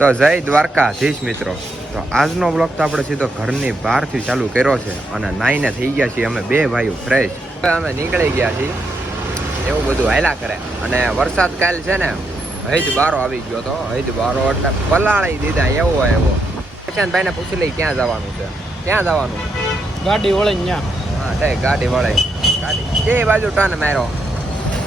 તો જય દ્વારકાધીશ મિત્રો. તો આજનો બ્લોગ તો આપણે સીધો ઘરની બહારથી ચાલુ કર્યો છે અને નાઈને થઈ ગયા છીએ અમે બે ભાઈઓ ફ્રેશ. અમે નીકળી ગયા છીએ એવું બધું હાલ્યા કરે. અને વરસાદ કાલ છે ને હૈદ બારો આવી ગયો તો હૈદ બારો એટલે પલાળી દીધા એવો હોય એવો. પ્રશાંતભાઈને પૂછી લઈ ક્યાં જવાનું છે, ક્યાં જવાનું? ગાડી વળે ત્યાં. હા તે ગાડી વળે ગાડી એ બાજુ ટર્ન માર્યો.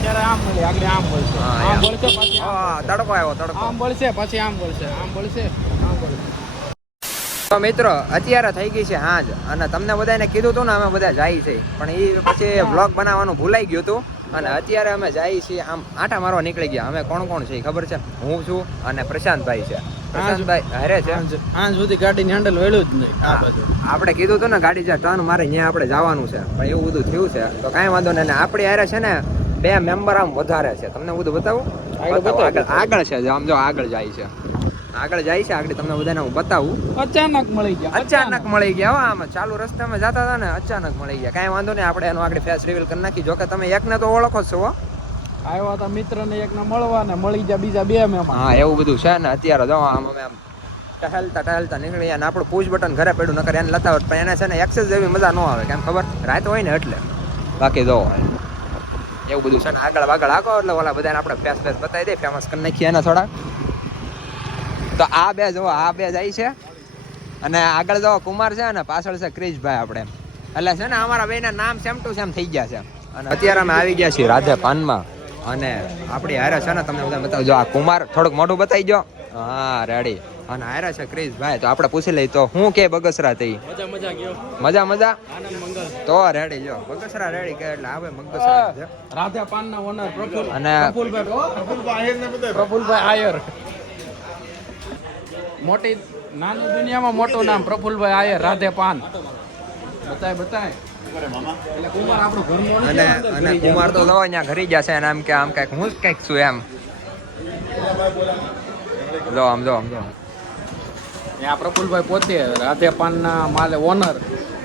ત્યારે આમ મળે આગળ આમ બોલશે, આમ બોલશે પછી તડકો આવ્યો તડકો. આમ બોલશે પછી આમ બોલશે, આમ બોલશે આમ બોલશે. તો મિત્રો અત્યારે થઈ ગઈ છે હાજ અને તમને બધાને કીધું હતું ને અમે બધા જાય છે પણ એ પછી બ્લોગ બનાવવાનું ભૂલાઈ ગયું હતું. અને અત્યારે અમે જઈએ છીએ આમ આટા મારવા નીકળી ગયા. અમે કોણ કોણ છે ખબર છે? હું છું અને પ્રશાંતભાઈ છે. પ્રશાંતભાઈ હારે છે. આજ સુધી ગાડીની હેન્ડલ વેળ્યું જ નહીં. આપણે કીધું હતું ને ગાડી જ્યાં ટર્ન મારે ત્યાં આપણે જવાનું છે પણ એવું બધું થયું છે તો કાંઈ વાંધો નહીં. આપણી હારે છે ને બે મેમ્બર આમ વધારે છે. તમને બધું બતાવું આગળ છે આમ જો આગળ જાય છે આગળ તમને બધાને હું બતાવું. અચાનક મળી ગયા આમ ચાલુ રસ્તામાં જતા હતા ને અચાનક મળી ગયા. કાંઈ વાંધો નહીં આપણે એનું આગળ ફેસ રિવીલ કરી નાખી. જોકે તમે એકને તો ઓળખો છો. આવ્યા હતા મિત્રને એકને મળવા ને મળી ગયા બીજા બે મહેમાન. હા એવું બધું છે ને અત્યારે જો આમ અમે આમ ટહેલતા નીકળી અને આપણું પુશ બટન ઘરે પડ્યું નકર એને લતાવટ પણ એને છે ને એક્સેસ જેવી મજા ન આવે. કેમ ખબર? રાત હોય ને એટલે. બાકી જો એવું બધું છે ને આગળ આગો એટલે ઓલા બધાને આપણે ફેસ બતાવી દઈએ, ફેમસ કરી નાખીએ એને થોડા. તો આ બે જો આ બે જાય છે અને આગળ જો કુમાર છે અને પાછળ છે ક્રિશભાઈ. આપણે એટલે છે ને અમારા બેના નામ સેમ ટુ સેમ થઈ ગયા છે. અને અત્યારે અમે આવી ગયા છીએ રાધે પાનમાં અને આપણી હારે છે ને તમને બધા બતાવજો. આ કુમાર થોડુંક મોઢું બતાવી ગયો. હા રેડી. અને હારે છે ક્રિશભાઈ. તો આપણે પૂછી લઈએ તો હું કે બગસરા થઈ મજા તો રેડી જો બગસરા રેડી કે એટલે આવે બગસરા છે. રાધે પાનના ઓનર પ્રફુલ અને પ્રફુલભાઈ આયર. મોટી નાની દુનિયામાં મોટું નામ પ્રફુલભાઈ આયર રાધે પાન. બતાય એટલે કુમાર આપણો ઘરનો અને કુમાર તો દવા અહીંયા ઘરી જશે અને આમ કઈક હું જ કઈક છું એમ. જો આમ આ પ્રફુલભાઈ પોતે રાધે પાનના માલે ઓનર.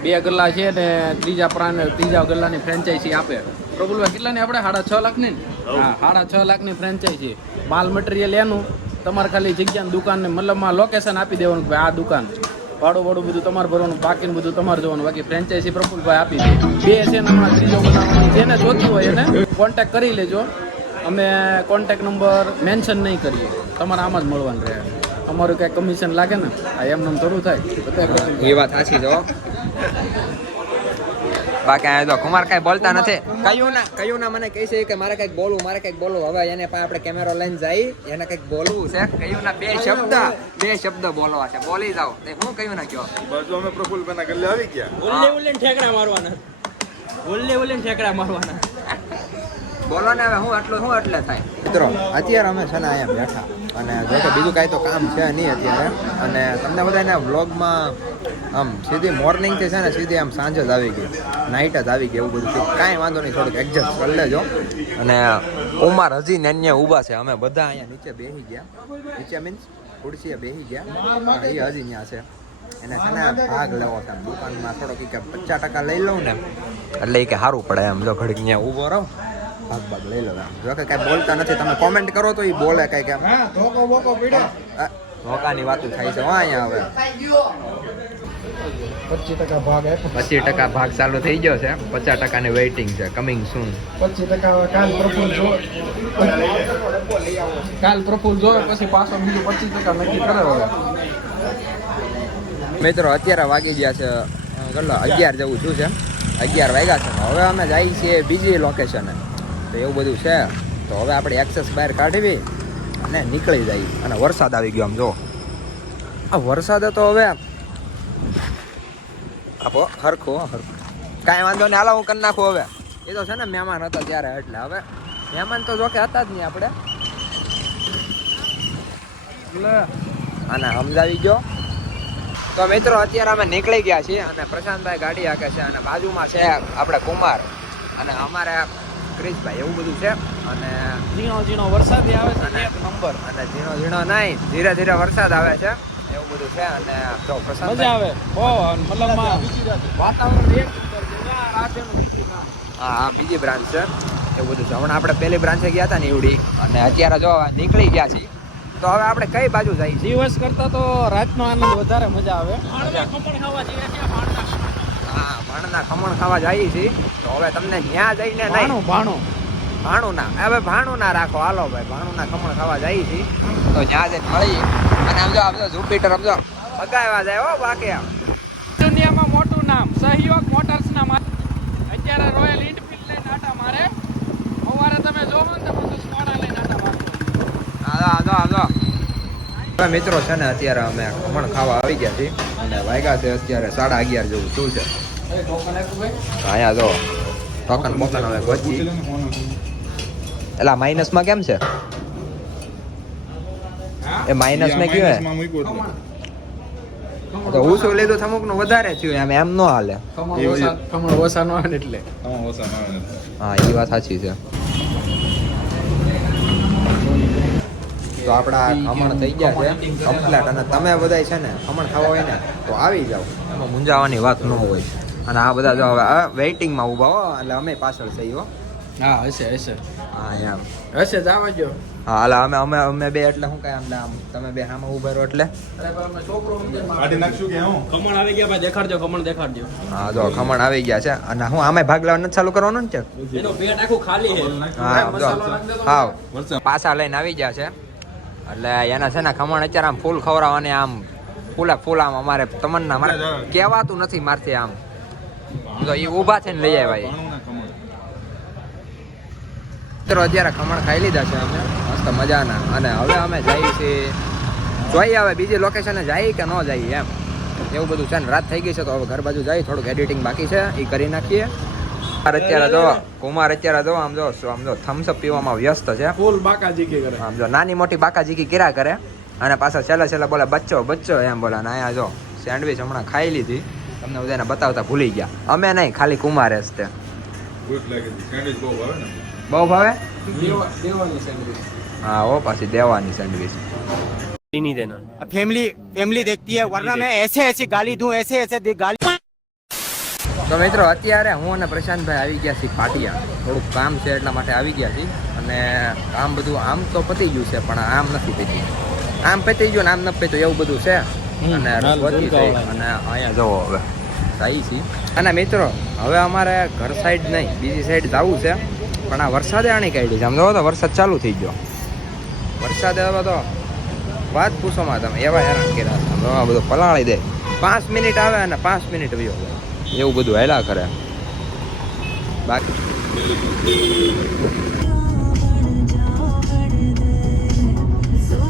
બે ગલ્લા છે ને ત્રીજા ગલ્લાની ફ્રેન્ચાઇઝી આપે. પ્રફુલભાઈ કેટલાની આપણે 6.5 લાખની? હા 6.5 લાખની ફ્રેન્ચાઇઝી. માલ મટીરિયલ એનું, તમારે ખાલી જગ્યાની દુકાનને મતલબમાં લોકેશન આપી દેવાનું કે આ દુકાન, ભાડું બધું તમારે ભરવાનું, બાકીનું બધું તમારે જોવાનું. બાકી ફ્રેન્ચાઇઝી પ્રફુલભાઈ આપી દે. બે છે ને હમણાં ત્રીજો બનાવવાની. જેને જોતી હોય એને કોન્ટેક્ટ કરી લેજો. અમે કોન્ટેક્ટ નંબર મેન્શન નહીં કરીએ, તમારે આમ જ મળવાનું રહે. અમારું કાંઈ કમિશન લાગે ને આ એમને થોડું થાય. એ વાત સાચી જો. બાકી આ તો કુમાર કઈ બોલતા નથી. કયું ના મને કહે છે કે મારે કઈક બોલવું હવે એને પાસે આપણે કેમેરો લઈને જઈ એને કઈક બોલવું છે. કયું ના બે શબ્દ બોલવા છે. બોલી જાઓ. હું કયું ના કયો બાજુ અમે પ્રફુલભાઈના ગલ્લે આવી ગયા. ઓલે ઠેકડા મારવાના બોલો ને હવે હું એટલે થાય. મિત્રો અત્યારે અમે છે ને અહીંયા બેઠા અને જો કે બીજું કાંઈ તો કામ છે નહીં અત્યારે. અને તમને બધાને વ્લોગમાં આમ સીધી મોર્નિંગથી છે ને સીધી આમ સાંજ જ આવી ગઈ, નાઇટ જ આવી ગઈ એવું બધું થયું. કાંઈ વાંધો નહીં, થોડુંક એડજસ્ટ કરી લેજો. અને કુમાર હજી ને અહીંયા ઊભા છે. અમે બધા અહીંયા નીચે બેસી ગયા. નીચે મીન્સ ખુરશીએ બેસી ગયા. એ હજી ત્યાં છે. એને છે ને ભાગ લેવો છે દુકાનમાં થોડોક કે 50% લઈ લઉં ને એટલે એ કે સારું પડે એમ. જો ઘડીક અહીંયા ઊભો રહો, ભાગ લઈ લો એમ. જો કે કાંઈ બોલતા નથી. તમે કોમેન્ટ કરો તો એ બોલે કાંઈક એમ. ધોકાની વાતો થાય છે અહીંયા. હવે 25% ભાગ ચાલુ થઈ ગયો છે. 50% વેઇટિંગ છે. કમિંગ સૂન. 25% કાલ પ્રફુલ જોવે પછી પાછો બીજું 25% નક્કી કરે. હવે મિત્રો અત્યારે વાગી ગયા છે 11 જેવું થયું છે. 11 વાગ્યા છે. હવે અમે જઈએ છીએ બીજી લોકેશને. તો એવું બધું છે. તો હવે આપણે એક્સેસ બહાર કાઢવી અને નીકળી જઈએ. અને વરસાદ આવી ગયો. આમ જો આ વરસાદે તો હવે આપો હરખું કાંઈ વાંધો નહીં. હાલો હું કરી નાખું હવે. એ તો છે ને મહેમાન હતો ત્યારે એટલે હવે મહેમાન તો જો કે હતા જ નહીં આપણે. અને સમજાવી ગયો. તો મિત્રો અત્યારે અમે નીકળી ગયા છીએ અને પ્રશાંતભાઈ ગાડી હાકે છે અને બાજુમાં છે આપણે કુમાર અને અમારે ક્રિશભાઈ. એવું બધું છે. અને ઝીણો વરસાદ આવે છે એક નંબર. અને ઝીણો નહીં, ધીરે ધીરે વરસાદ આવે છે એવું બધું છે. અને તો પ્રશાંત મજા આવે બહુ. મતલબમાં વાતાવરણ એક હા બીજી બ્રાન્ચ છે એવું બધું છે. હમણાં આપણે પહેલી બ્રાન્ચે ગયા હતા ને એવડી અને અત્યારે જો નીકળી ગયા છીએ. તો હવે આપણે કઈ બાજુ જઈએ છીએ? દિવસ કરતા તો રાતનો આનંદ વધારે મજા આવે. હા, ભાણના ખમણ ખાવા જઈએ છીએ. તો હવે તમને ત્યાં જઈને નહીં, ભાણું ના, હવે ભાણું ના રાખો, હાલો ભાઈ ભાણું ના ખમણ ખાવા જઈએ છીએ. તો ત્યાં જઈને મળી અને આમ જો જુપિટર સમજો અગાવ્યા જાય હો બાકી આમ. દુનિયામાં મોટું નામ સહયોગ મોટર્સ ના અત્યારે રોયલ એનફિલ્ડ લઈને આટા મારે. સવારે તમે જોવો ને તો બધું સ્કોડા લઈને આટા મારતો. હવે મિત્રો છે ને અત્યારે અમે ખમણ ખાવા આવી ગયા છીએ અને વાગ્યા છે અત્યારે 11:30 જેવું શું છે. અહીંયા જો ટોકન બોકન હવે ગોચી. એલા માઇનસમાં કેમ છે? એ માઇનસ મેં કયું તો હું શું લીધું અમુક નું વધારે થયું એમ નો હાલે. ખમણ ઓછા નો આવે ને એટલે. હા એ વાત સાચી છે. તો આપણા ખમણ થઈ ગયા છે કમ્પ્લેટ અને તમે બધા છે ને ખમણ ખાવા હોય ને તો આવી જાઓ, એમાં મૂંઝાવાની વાત ન હોય. અને આ બધા જો હવે વેઇટિંગમાં ઊભા હો એટલે અમે પાછળ થઈ હો. હા હશે હા એમ હશે જવા જો. હા હાલ અમે બે એટલે શું કાંઈ આમ તમે બે સામે ઊભા રહો એટલે ખમણ આવી ગયા ભાઈ, દેખાડજો ખમણ દેખાડજો. હા જો ખમણ આવી ગયા છે અને હું આમે ભાગ લેવા નથી ચાલુ કરવાનું ને છે. એનો પેટ આખું ખાલી છે. હા જો મસાલો નાખ દે તો હા પાછા લઈને આવી ગયા છે એટલે એના છે ને ખમણ અત્યારે આમ ફૂલ ખવડાવવાની આમ ફૂલ આમ અમારે તમન્ના મારે કહેવાતું નથી મારથી આમ તો એ ઊભા થઈને લઈ આવ્યા. મિત્રો અત્યારે ખમણ ખાઈ લીધા છે અમે મસ્ત મજાના અને હવે અમે જઈએ છીએ જોઈએ હવે બીજી લોકેશને જઈએ કે ન જઈએ એમ એવું બધું છે ને. રાત થઈ ગઈ છે તો હવે ઘર બાજુ જઈએ, થોડુંક એડિટિંગ બાકી છે એ કરી નાખીએ. કુમાર અત્યારે જો આમ જો થમ્સઅપ પીવામાં વ્યસ્ત છે. ફૂલ બાકાજીકી કરે. આમ જો નાની મોટી બાકાજીકી કર્યા કરે અને પાછા છેલ્લે બોલે બચ્ચો એમ બોલે. અને અહીંયા જો સેન્ડવિચ હમણાં ખાઈ લીધી, તમને બધાને બતાવતા ભૂલી ગયા. અમે નહીં, ખાલી કુમારે જ તે. બહુ ભાવે? દેવાની સેન્ડવિચ. हाँ वो पासी देवानी सैंडविच नहीं देना। फैमिली देखती है वरना मैं ऐसे गाली दूं ऐसे गाली. તો મિત્રો અત્યારે હું અને પ્રશાંતભાઈ આવી ગયા છીએ પાટિયા. થોડુંક કામ છે એટલા માટે આવી ગયા છીએ અને કામ બધું આમ તો પતી ગયું છે પણ આમ નથી પત્યું. આમ પતી ગયું ને આમ નથી પત્યું એવું બધું છે અને રસવતી છે અને અહીંયા જવો હવે જાય છે. અને મિત્રો હવે અમારે ઘર સાઈડ નહીં બીજી સાઈડ જવું છે પણ આ વરસાદે આણી કાઢી છે. આમ જોવો તો વરસાદ ચાલુ થઈ ગયો. વરસાદે હવે તો વાત પૂછોમાં તમે એવા હેરાન કર્યા છે. આ બધું પલાળી દે, 5 મિનિટ આવે અને 5 મિનિટ વયો જાય એવું બધું હેલા કરે. બાકી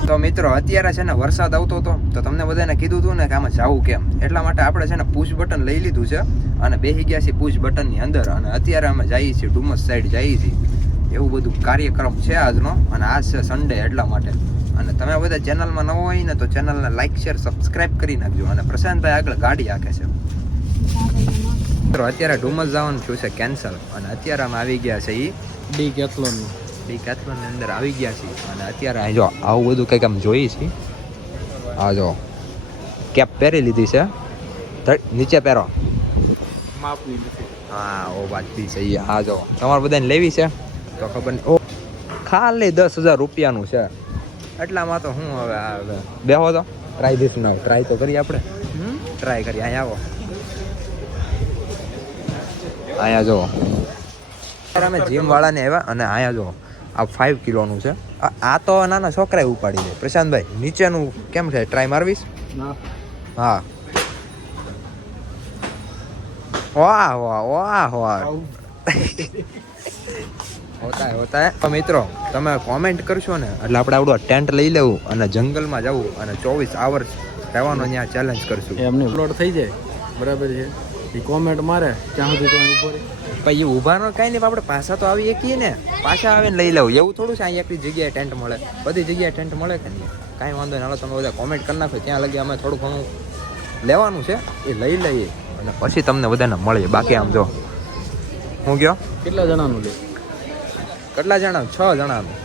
તો મિત્રો અત્યારે છે ને વરસાદ આવતો હતો તો તમને બધાને કીધું હતું ને કે આમાં જવું કેમ, એટલા માટે આપણે છે ને પુશ બટન લઈ લીધું છે અને બેસી ગયા છીએ પુશ બટનની અંદર અને અત્યારે અમે જઈએ છીએ ડુમસ સાઈડ જઈએ છીએ. એવું બધું કાર્યક્રમ છે આજનો અને આજ છે સન્ડે એટલા માટે. અને તમે બધા ચેનલમાં નવો હોય ને તો ચેનલને લાઈક શેર સબસ્ક્રાઇબ કરી નાખજો. અને પ્રશાંતભાઈ આગળ ગાડી હાકે છે. અત્યારે ડુમસ જવાનું થયું છે કેન્સલ અને અત્યારે અમે આવી ગયા છે ડી કેથલોન ની અંદર આવી ગયા છીએ અને અત્યારે જો આવું બધું કંઈક આમ જોઈએ છીએ. આ જો કેપ પહેરી લીધી છે, નીચે પહેરો માપની નથી. હા ઓ વાત બી સહી. આ જો તમારે બધાને લેવી છે તો ખબર નહીં. ઓ ખાલી 10,000 રૂપિયાનું છે એટલામાં તો હું હવે બેહો તો ટ્રાય ધીસ ના ટ્રાય તો કરીએ આપણે. ટ્રાય કરીએ. અહીંયા આવો, અહીંયા જો અમે જીમ વાળાને આવ્યા અને અહીંયા જો આ 5 કિલોનું છે. આ તો નાના છોકરાએ ઉપાડી દે. પ્રશાંતભાઈ નીચેનું કેમ છે, ટ્રાય મારવીશ? હા વાહ વાહ વાહ વાહ હોતા હે. તો મિત્રો તમે કોમેન્ટ કરશો ને એટલે આપણે આવડું ટેન્ટ લઈ લેવું અને જંગલમાં જવું અને 24 અવર્સ રહેવાનો ત્યાં ચેલેન્જ કરશું. એમને અપલોડ થઈ જાય બરાબર છે. એ કોમેન્ટ મારે ત્યાં સુધી તો ઉપર પછી એ ઊભાનો કાંઈ નહીં, આપણે પાછા તો આવી શકીએ ને, પાછા આવીને લઈ લેવું. એવું થોડું છે અહીં એકલી જગ્યાએ ટેન્ટ મળે, બધી જગ્યાએ ટેન્ટ મળે કે નહીં. કાંઈ વાંધો નહીં, હાલો તમે બધા કોમેન્ટ કરી નાખો. ત્યાં લગી અમે થોડું ઘણું લેવાનું છે એ લઈ લઈએ અને પછી તમને બધાને મળીએ. બાકી આમ જો હું ગયો કેટલા જણાનું લે? કેટલા જણા? 6 જણાનું.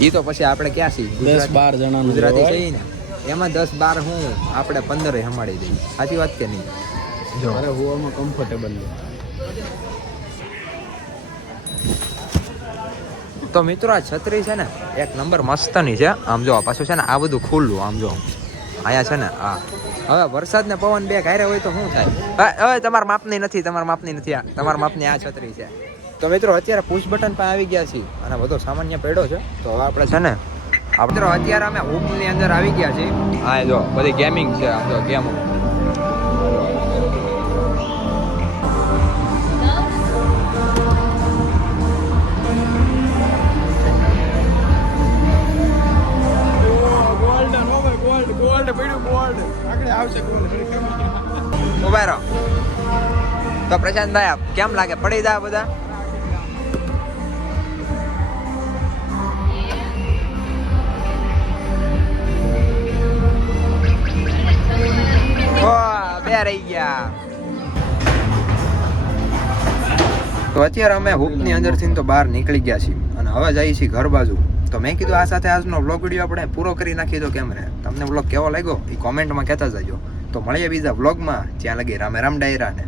એ તો પછી આપણે ક્યાં છીએ 10-12 જણાનું ગુજરાતી છીએ ને, એમાં 10-12 હું આપણે 15 સંભાળી દઈએ. સાચી વાત કે નહીં? જો અરે હોવામાં કમ્ફર્ટેબલ છે. તો મિત્રો આ છત્રી છે ને એક નંબર મસ્તની છે. આમ જો પાછું છે ને આ બધું ખુલ્લું આમ જો આયા છે ને આ હવે વરસાદ ને પવન બે ઘાયરે હોય તો શું થાય? હવે તમારા માપની નથી આ તમારા માપની આ છત્રી છે. તો મિત્રો અત્યારે પુશ બટન પણ આવી ગયા છીએ અને બધો સામાન્ય પડ્યો છે. તો હવે આપણે છે ને મિત્રો અત્યારે અમે હોમની અંદર આવી ગયા છીએ. હા જો બધી ગેમિંગ છે આમ જો ગેમો. ઉભા રહો. તો પ્રશાંતભાઈ કેમ લાગે પડી જાય બધા? બે રહી ગયા. તો અત્યારે અમે હૂપની અંદરથી તો બહાર નીકળી ગયા છીએ અને હવે જઈએ છીએ ઘર બાજુ. તો મેં કીધું આ સાથે આજનો વ્લોગ વિડીયો આપણે પૂરો કરી નાખી દો. કેમ રે તમને વ્લોગ કેવો લાગ્યો એ કોમેન્ટમાં કહેતા જજો. તો મળીએ બીજા વ્લોગમાં. ત્યાં લગી રામે રામ ડાયરા ને